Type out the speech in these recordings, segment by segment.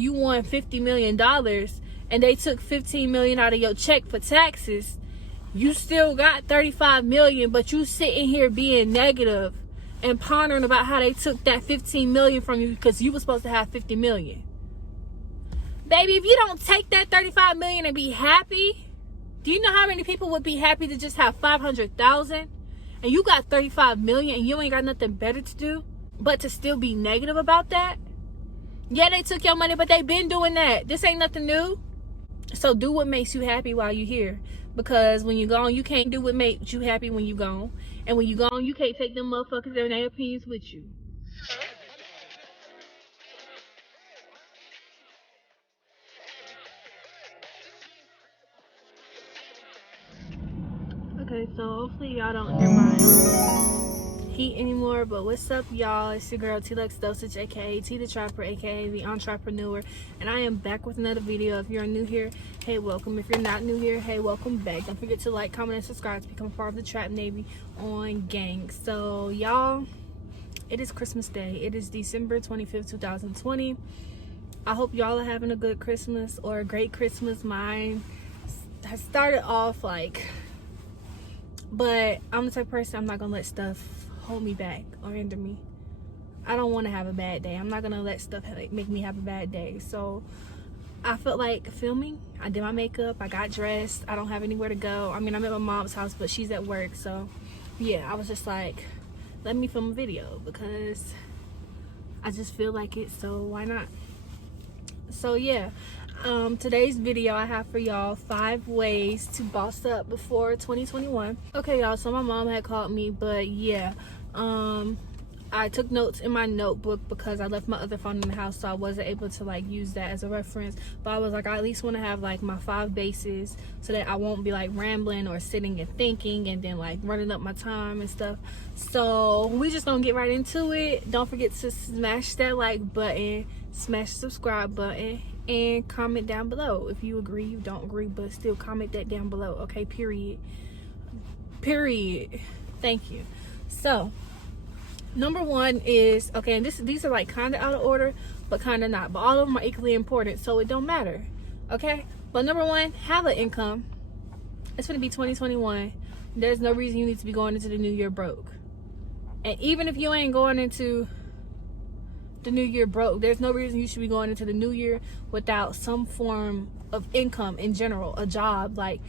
you won $50 million and they took $15 million out of your check for taxes, you still got $35 million, but you sitting here being negative and pondering about how they took that $15 million from you because you were supposed to have $50 million. Baby, if you don't take that $35 million and be happy, do you know how many people would be happy to just have $500,000 and you got $35 million and you ain't got nothing better to do but to still be negative about that? Yeah, they took your money, but they been doing that. This ain't nothing new. So do what makes you happy while you're here. Because when you're gone, you can't do what makes you happy when you're gone. And when you're gone, you can't take them motherfuckers and their opinions with you. Okay, so hopefully y'all don't hear my heat anymore, but what's up, y'all? It's your girl T-Lux Dosage, aka T the Trapper, aka the Entrepreneur, and I am back with another video. If you're new here, hey, welcome. If you're not new here, hey, welcome back. Don't forget to like, comment, and subscribe to become part of the Trap Navy on gang. So y'all, it is Christmas Day. It is December 25th, 2020. I hope y'all are having a good Christmas or a great Christmas. Mine has started off like, but I'm the type of person, I'm not gonna let stuff hold me back or hinder me. I don't want to have a bad day. I'm not gonna let stuff make me have a bad day. So I felt like filming. I did my makeup, I got dressed, I don't have anywhere to go. I mean, I'm at my mom's house, but she's at work. So yeah, I was just like, let me film a video because I just feel like it, so why not? So yeah, today's video I have for y'all 5 ways to boss up before 2021. Okay, y'all, so my mom had called me, but yeah, I took notes in my notebook because I left my other phone in the house, so I wasn't able to like use that as a reference. But I was like, I at least want to have like my 5 bases so that I won't be like rambling or sitting and thinking and then like running up my time and stuff. So we just gonna get right into it. Don't forget to smash that like button, smash the subscribe button, and comment down below if you agree, you don't agree, but still comment that down below. Okay, period. Thank you. So number 1 is, okay, and these are like kind of out of order but kind of not, but all of them are equally important, so it don't matter. Okay, but number 1, have an income. It's gonna be 2021. There's no reason you need to be going into the new year broke. And even if you ain't going into the new year broke, there's no reason you should be going into the new year without some form of income in general, a job. Like,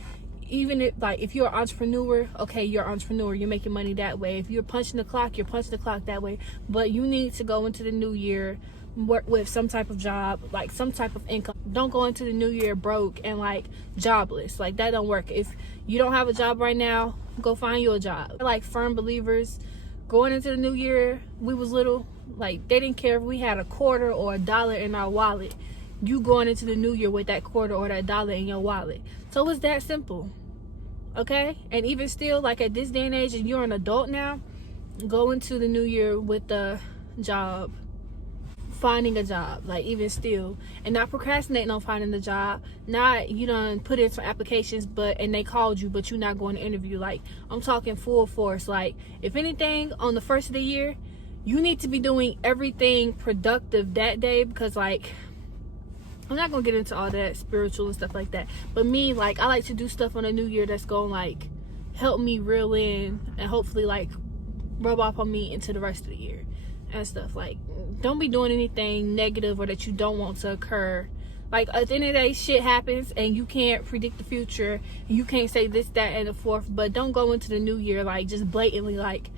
even if you're an entrepreneur, okay, you're an entrepreneur, you're making money that way. If you're punching the clock, you're punching the clock that way. But you need to go into the new year with some type of job, like some type of income. Don't go into the new year broke and like jobless. Like, that don't work. If you don't have a job right now, go find you a job. Like, firm believers, going into the new year, we was little, like, they didn't care if we had a quarter or a dollar in our wallet. You going into the new year with that quarter or that dollar in your wallet. So it's that simple. Okay? And even still, like at this day and age, and you're an adult now, go into the new year with a job, finding a job, like even still, and not procrastinating on finding the job. Not, you done put in some applications, and they called you, but you're not going to interview. Like, I'm talking full force. Like, if anything, on the first of the year, you need to be doing everything productive that day, because like, I'm not gonna get into all that spiritual and stuff like that, but me, like, I like to do stuff on a new year that's gonna like help me reel in and hopefully like rub off on me into the rest of the year and stuff. Like, don't be doing anything negative or that you don't want to occur. Like, at the end of the day, shit happens and you can't predict the future, and you can't say this, that, and the fourth. But don't go into the new year like just blatantly like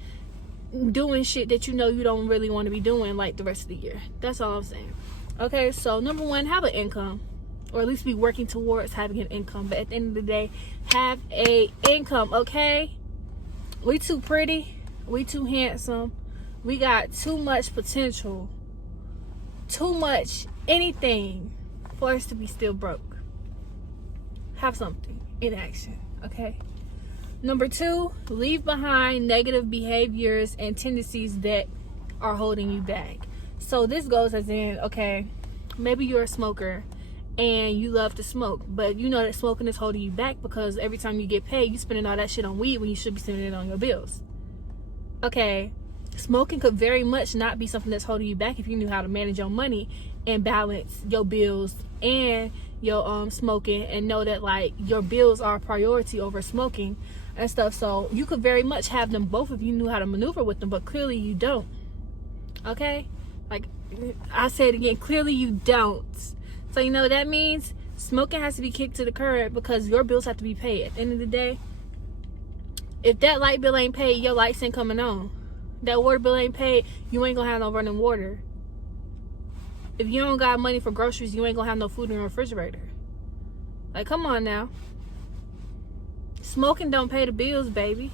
doing shit that you know you don't really want to be doing like the rest of the year. That's all I'm saying. Okay, so number 1, have an income, or at least be working towards having an income. But at the end of the day, have a income. Okay, we too pretty, we too handsome, we got too much potential, too much anything for us to be still broke. Have something in action. Okay, number 2, leave behind negative behaviors and tendencies that are holding you back. So this goes as in, okay, maybe you're a smoker and you love to smoke, but you know that smoking is holding you back because every time you get paid, you spending all that shit on weed when you should be spending it on your bills. Okay, Smoking could very much not be something that's holding you back if you knew how to manage your money and balance your bills and your smoking, and know that like your bills are a priority over smoking and stuff. So you could very much have them both if you knew how to maneuver with them, but clearly you don't. Okay, like I said again, clearly you don't. So you know what that means? Smoking has to be kicked to the curb because your bills have to be paid. At the end of the day, if that light bill ain't paid, your lights ain't coming on. That water bill ain't paid, you ain't gonna have no running water. If you don't got money for groceries, you ain't gonna have no food in your refrigerator. Like, come on now. Smoking don't pay the bills, baby.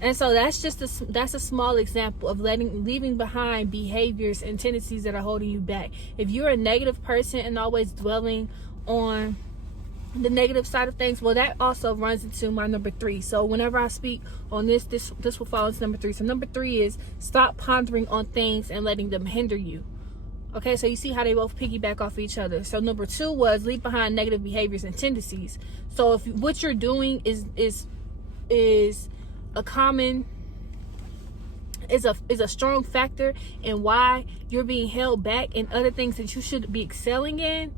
And so that's just that's a small example of leaving behind behaviors and tendencies that are holding you back. If you're a negative person and always dwelling on the negative side of things, well, that also runs into my number 3. So whenever I speak on this will fall into number 3. So number 3 is stop pondering on things and letting them hinder you. Okay, so you see how they both piggyback off each other. So number 2 was leave behind negative behaviors and tendencies. So if what you're doing is a strong factor in why you're being held back in other things that you should be excelling in,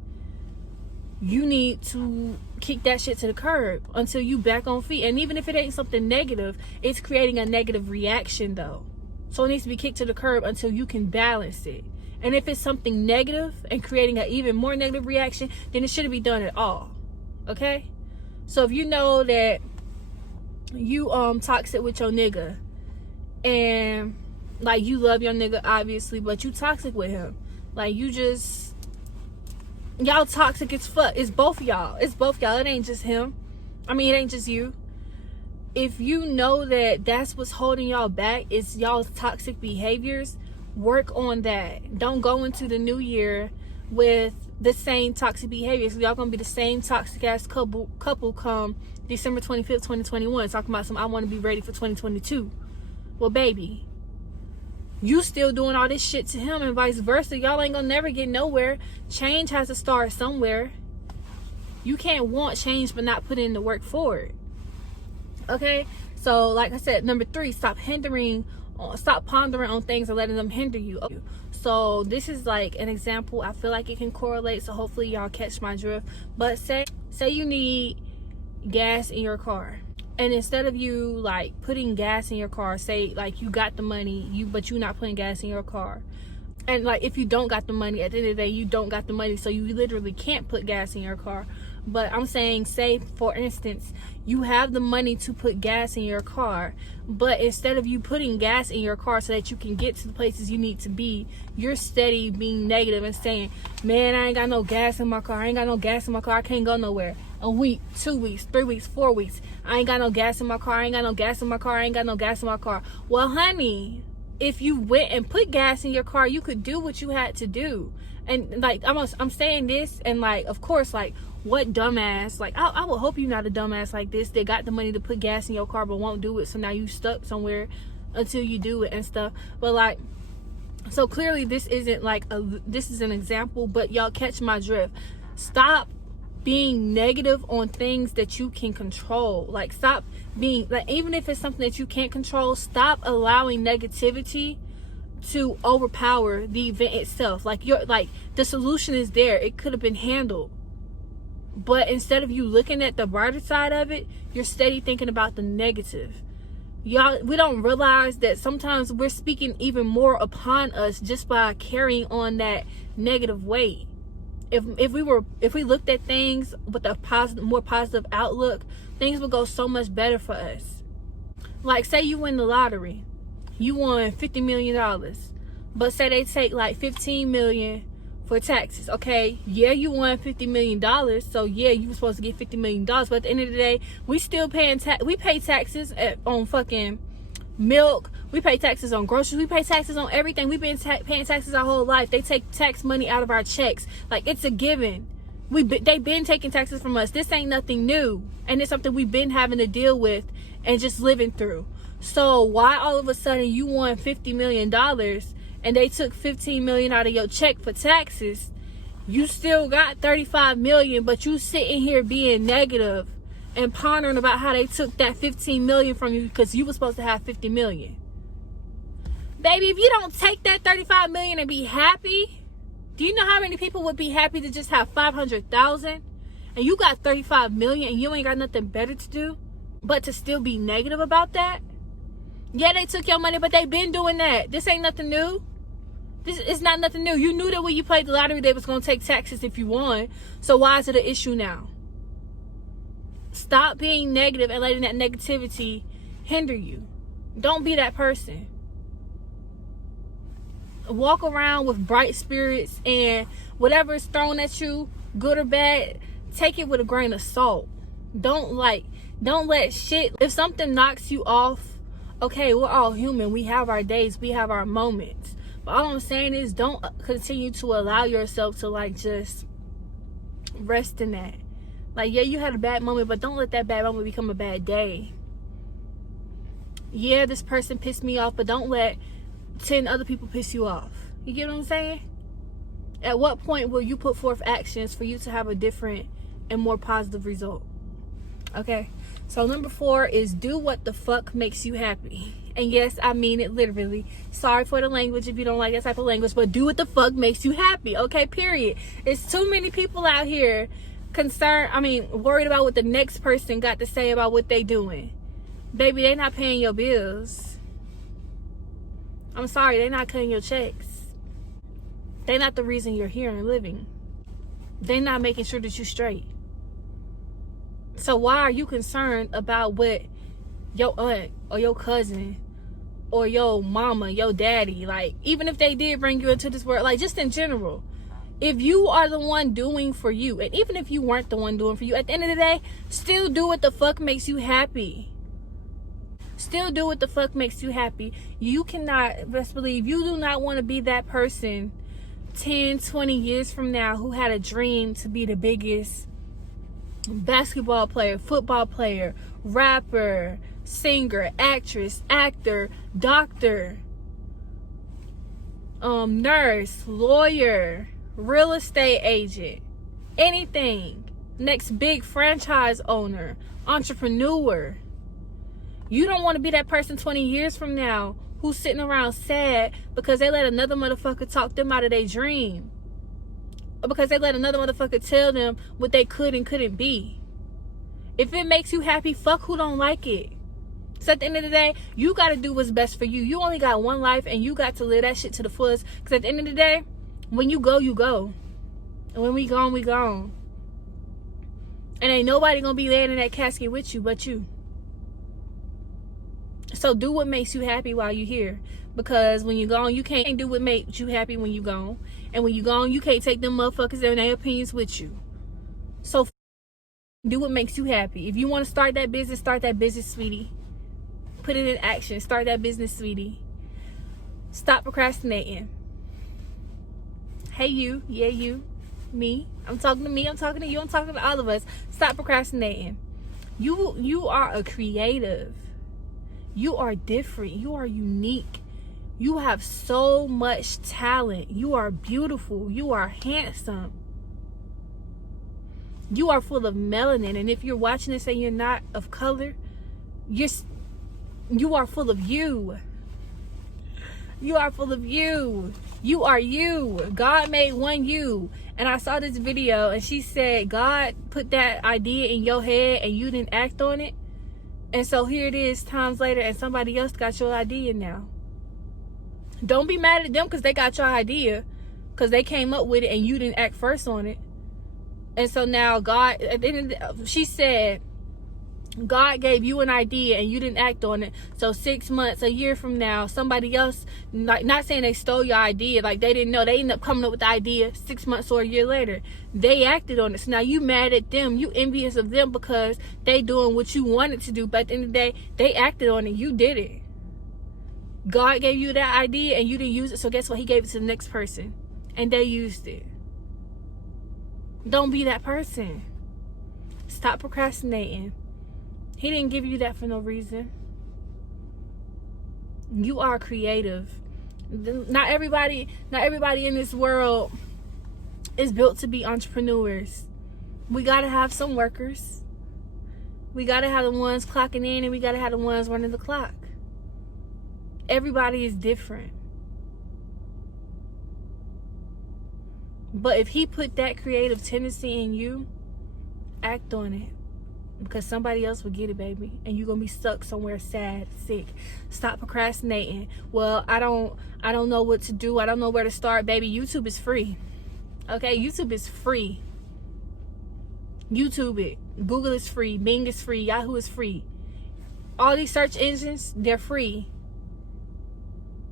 you need to kick that shit to the curb until you back on feet. And even if it ain't something negative, it's creating a negative reaction though. So it needs to be kicked to the curb until you can balance it. And if it's something negative and creating an even more negative reaction, then it shouldn't be done at all. Okay? So if you know that you toxic with your nigga, and like you love your nigga obviously, but you toxic with him, like y'all toxic as fuck. It's both of y'all. It ain't just him. I mean, it ain't just you. If you know that that's what's holding y'all back, it's y'all's toxic behaviors, work on that. Don't go into the new year with the same toxic behaviors. Y'all gonna be the same toxic ass couple come December 25th, 2021, talking about I want to be ready for 2022. Well, baby, you still doing all this shit to him and vice versa. Y'all ain't gonna never get nowhere. Change has to start somewhere. You can't want change but not put in the work for it. Okay? So like I said, number 3, stop pondering on things and letting them hinder you. So this is like an example. I feel like it can correlate, so hopefully y'all catch my drift. But say you need gas in your car, and instead of you like putting gas in your car, say like you got the money, but you're not putting gas in your car. And like if you don't got the money, at the end of the day you don't got the money, so you literally can't put gas in your car. But I'm saying, say for instance, you have the money to put gas in your car, but instead of you putting gas in your car so that you can get to the places you need to be, you're steady being negative and saying, man, I ain't got no gas in my car, I can't go nowhere. A week, 2 weeks, 3 weeks, 4 weeks, I ain't got no gas in my car, Well, honey, if you went and put gas in your car, you could do what you had to do. And like I'm saying this, and like of course, like what dumbass, like I would hope you're not a dumbass like this. They got the money to put gas in your car but won't do it, so now you stuck somewhere until you do it and stuff. But like, so clearly this isn't like this is an example, but y'all catch my drift. Stop being negative on things that you can control. Like stop being like, even if it's something that you can't control, stop allowing negativity to overpower the event itself. Like the solution is there, it could have been handled, but instead of you looking at the brighter side of it, you're steady thinking about the negative. Y'all, we don't realize that sometimes we're speaking even more upon us just by carrying on that negative weight. If we looked at things with a more positive outlook, things would go so much better for us. Like say you win the lottery, you won $50 million, but say they take like $15 million for taxes. Okay, yeah, you won $50 million, so yeah, you were supposed to get $50 million, but at the end of the day, we still we pay taxes on fucking milk, we pay taxes on groceries, we pay taxes on everything. We've been paying taxes our whole life. They take tax money out of our checks, like it's a given. They've been taking taxes from us. This ain't nothing new, and it's something we've been having to deal with and just living through. So why all of a sudden you won $50 million and they took $15 million out of your check for taxes? You still got $35 million, but you sitting here being negative and pondering about how they took that $15 million from you because you were supposed to have $50 million. Baby, if you don't take that 35 million and be happy, do you know how many people would be happy to just have 500,000 and you got 35 million and you ain't got nothing better to do but to still be negative about that? Yeah, they took your money, but they been doing that. This ain't nothing new. This is not nothing new. You knew that when you played the lottery, they was going to take taxes if you won. So why is it an issue now? Stop being negative and letting that negativity hinder you. Don't be that person. Walk around with bright spirits, and whatever is thrown at you, good or bad, take it with a grain of salt. Don't let shit, if something knocks you off, okay, we're all human. We have our days, we have our moments. But all I'm saying is, don't continue to allow yourself to just rest in that. Yeah, you had a bad moment, but don't let that bad moment become a bad day. Yeah, this person pissed me off, but don't let 10 other people piss you off. You get what I'm saying? At what point will you put forth actions for you to have a different and more positive result? Okay, so number 4 is do what the fuck makes you happy. And yes, I mean it literally. Sorry for the language if you don't like that type of language, but do what the fuck makes you happy. Okay, period. It's too many people out here worried about what the next person got to say about what they doing. Baby, they not paying your bills. I'm sorry, they not cutting your checks. They not the reason you're here and living. They not making sure that you straight. So why are you concerned about what your aunt or your cousin or your mama, your daddy, even if they did bring you into this world, just in general, if you are the one doing for you, and even if you weren't the one doing for you, at the end of the day, still do what the fuck makes you happy. Still do what the fuck makes you happy. You cannot, best believe, you do not want to be that person 10, 20 years from now who had a dream to be the biggest basketball player, football player, rapper, singer, actress, actor, doctor, nurse, lawyer, real estate agent, anything. Next big franchise owner, entrepreneur. You don't want to be that person 20 years from now who's sitting around sad because they let another motherfucker talk them out of their dream. Or because they let another motherfucker tell them what they could and couldn't be. If it makes you happy, fuck who don't like it. So at the end of the day, you got to do what's best for you. You only got one life and you got to live that shit to the fullest. Because at the end of the day, when you go, you go. And when we gone, we gone. And ain't nobody going to be laying in that casket with you but you. So do what makes you happy while you're here. Because when you're gone, you can't do what makes you happy when you're gone. And when you're gone, you can't take them motherfuckers and their opinions with you. So do what makes you happy. If you want to start that business, sweetie. Put it in action. Start that business, sweetie. Stop procrastinating. Hey, you. Yeah, you. Me. I'm talking to me. I'm talking to you. I'm talking to all of us. Stop procrastinating. You are a creative. You are different. You are unique. You have so much talent. You are beautiful. You are handsome. You are full of melanin. And if you're watching this and you're not of color, you are full of you. You are full of you. You are you. God made one you. And I saw this video and she said God put that idea in your head and you didn't act on it. And so here it is times later and somebody else got your idea now. Don't be mad at them because they got your idea. Because they came up with it and you didn't act first on it. And so now God, she said, God gave you an idea and you didn't act on it. So 6 months, a year from now, somebody else, not saying they stole your idea, they didn't know, they ended up coming up with the idea 6 months or a year later. They acted on it. So now you mad at them, you envious of them because they doing what you wanted to do. But at the end of the day, they acted on it, you did it. God gave you that idea and you didn't use it. So guess what? He gave it to the next person and they used it. Don't be that person. Stop procrastinating. He didn't give you that for no reason. You are creative. Not everybody in this world is built to be entrepreneurs. We gotta have some workers. We gotta have the ones clocking in and we gotta have the ones running the clock. Everybody is different. But if he put that creative tendency in you, act on it. Because somebody else will get it, baby. And you're gonna be stuck somewhere sad, sick. Stop procrastinating. Well, I don't know what to do. I don't know where to start. Baby, YouTube is free. Okay, YouTube is free. YouTube it. Google is free. Bing is free. Yahoo is free. All these search engines, they're free.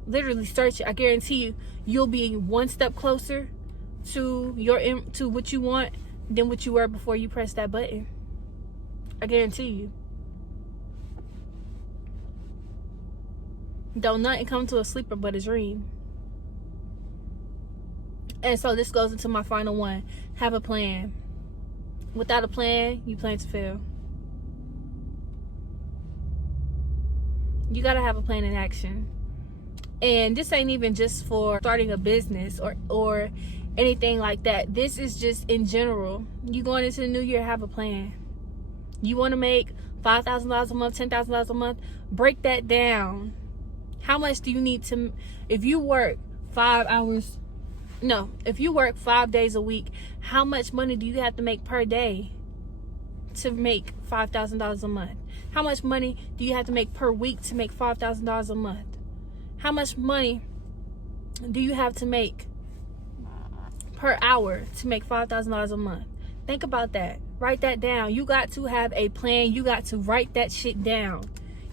Literally search it. I guarantee you, you'll be one step closer to what you want than what you were before you pressed that button. I guarantee you. Don't nothing come to a sleeper but a dream. And so this goes into my final one. Have a plan. Without a plan, you plan to fail. You gotta have a plan in action. And this ain't even just for starting a business or anything like that. This is just in general. You going into the new year, have a plan. You want to make $5,000 a month, $10,000 a month, break that down. How much do you need to, if you work 5 days a week, how much money do you have to make per day to make $5,000 a month? How much money do you have to make per week to make $5,000 a month? How much money do you have to make per hour to make $5,000 a month? Think about that. Write that down. You got to have a plan. You got to write that shit down.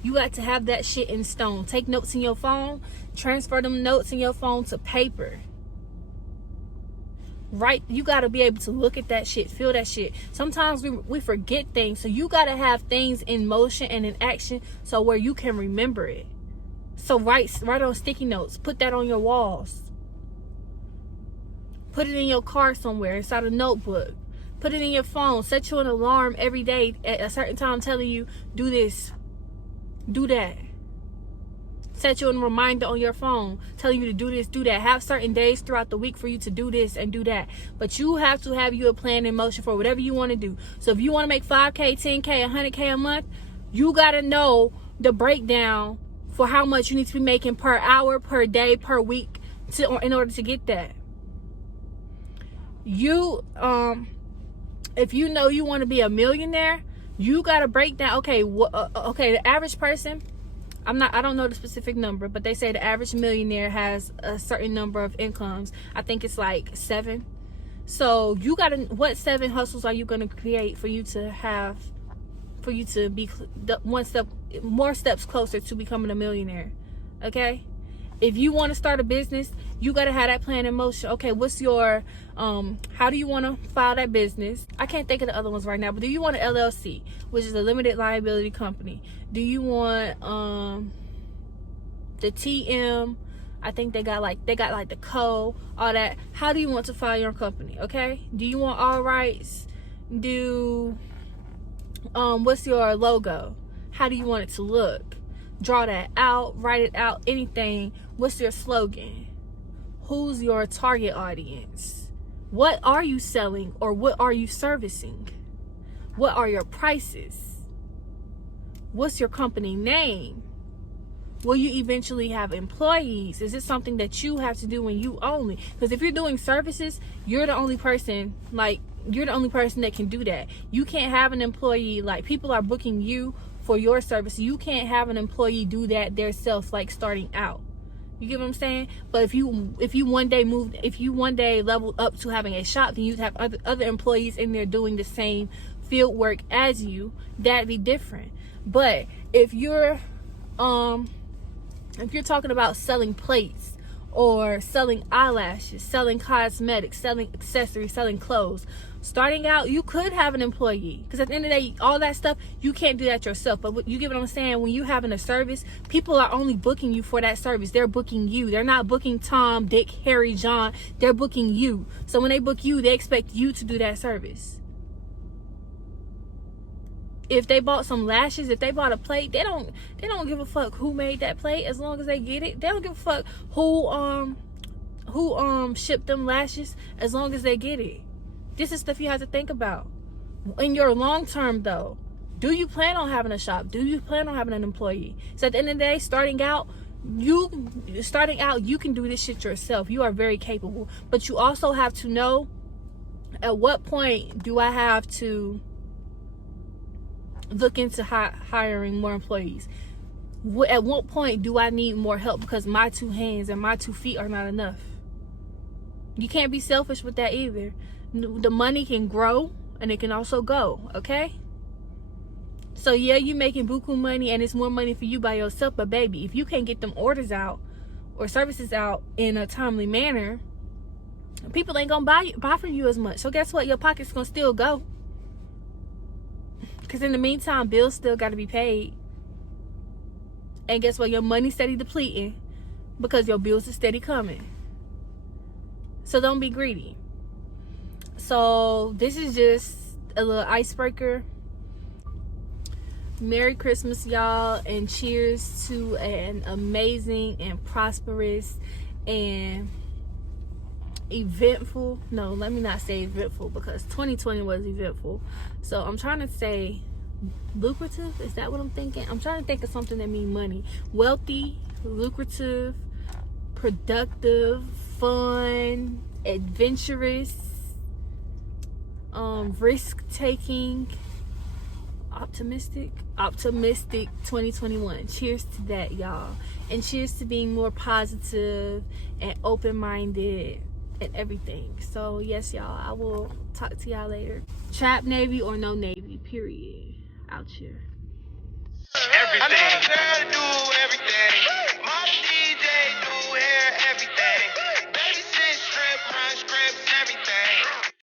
You got to have that shit in stone. Take notes in your phone. Transfer them notes in your phone to paper. Right? You got to be able to look at that shit, feel that shit. Sometimes we forget things. So you got to have things in motion and in action so where you can remember it. So write on sticky notes. Put that on your walls. Put it in your car somewhere, inside a notebook. Put it in your phone. Set you an alarm every day at a certain time telling you, do this, do that. Set you a reminder on your phone telling you to do this, do that. Have certain days throughout the week for you to do this and do that. But you have to have you a plan in motion for whatever you want to do. So if you want to make 5K, 10K, 100K a month, you got to know the breakdown for how much you need to be making per hour, per day, per week in order to get that. If you know you want to be a millionaire, you got to break down, okay, the average person, I don't know the specific number, but they say the average millionaire has a certain number of incomes. I think it's like 7. So you got to, what 7 hustles are you going to create for you to be more steps closer to becoming a millionaire? Okay? If you want to start a business, you got to have that plan in motion. Okay, what's your, how do you want to file that business? I can't think of the other ones right now, but do you want an LLC, which is a limited liability company? Do you want the TM? I think they got like the co, all that. How do you want to file your company? Okay, do you want all rights? What's your logo? How do you want it to look? Draw that out, write it out, anything. What's your slogan? Who's your target audience? What are you selling or what are you servicing? What are your prices? What's your company name? Will you eventually have employees? Is it something that you have to do when you only? Because if you're doing services, you're the only person that can do that. You can't have an employee, like people are booking you for your service. You can't have an employee do that themselves, like starting out. You get what I'm saying? But if you one day level up to having a shop, then you'd have other employees in there doing the same field work as you. That'd be different. But if you're talking about selling plates or selling eyelashes, selling cosmetics, selling accessories, selling clothes, starting out, you could have an employee, because at the end of the day, all that stuff, you can't do that yourself. But you get what I'm saying? When you having a service, people are only booking you for that service. They're booking you. They're not booking Tom, Dick, Harry, John. They're booking you. So when they book you, they expect you to do that service. If they bought some lashes, if they bought a plate, they don't give a fuck who made that plate, as long as they get it. They don't give a fuck who shipped them lashes, as long as they get it. This is stuff you have to think about. In your long term though, do you plan on having a shop? Do you plan on having an employee? So at the end of the day, starting out, you starting out, you can do this shit yourself. You are very capable, but you also have to know at what point do I have to look into hiring more employees. At what point do I need more help because my 2 hands and my 2 feet are not enough? You can't be selfish with that either. The money can grow and it can also go, okay? So yeah, you making buku money and it's more money for you by yourself, but baby, if you can't get them orders out or services out in a timely manner, people ain't gonna buy from you as much. So guess what? Your pocket's gonna still go. Because in the meantime, bills still gotta be paid. And guess what? Your money's steady depleting because your bills are steady coming. So don't be greedy. So this is just a little icebreaker. Merry Christmas, y'all, and cheers to an amazing and prosperous and eventful, no, let me not say eventful because 2020 was eventful. So I'm trying to say lucrative. Is that what I'm thinking? I'm trying to think of something that means money. Wealthy, lucrative, productive, fun, adventurous, risk-taking, optimistic 2021. Cheers to that, y'all, and cheers to being more positive and open-minded and everything. So yes, y'all, I will talk to y'all later. Trap Navy or no Navy, period. Out here. Everything.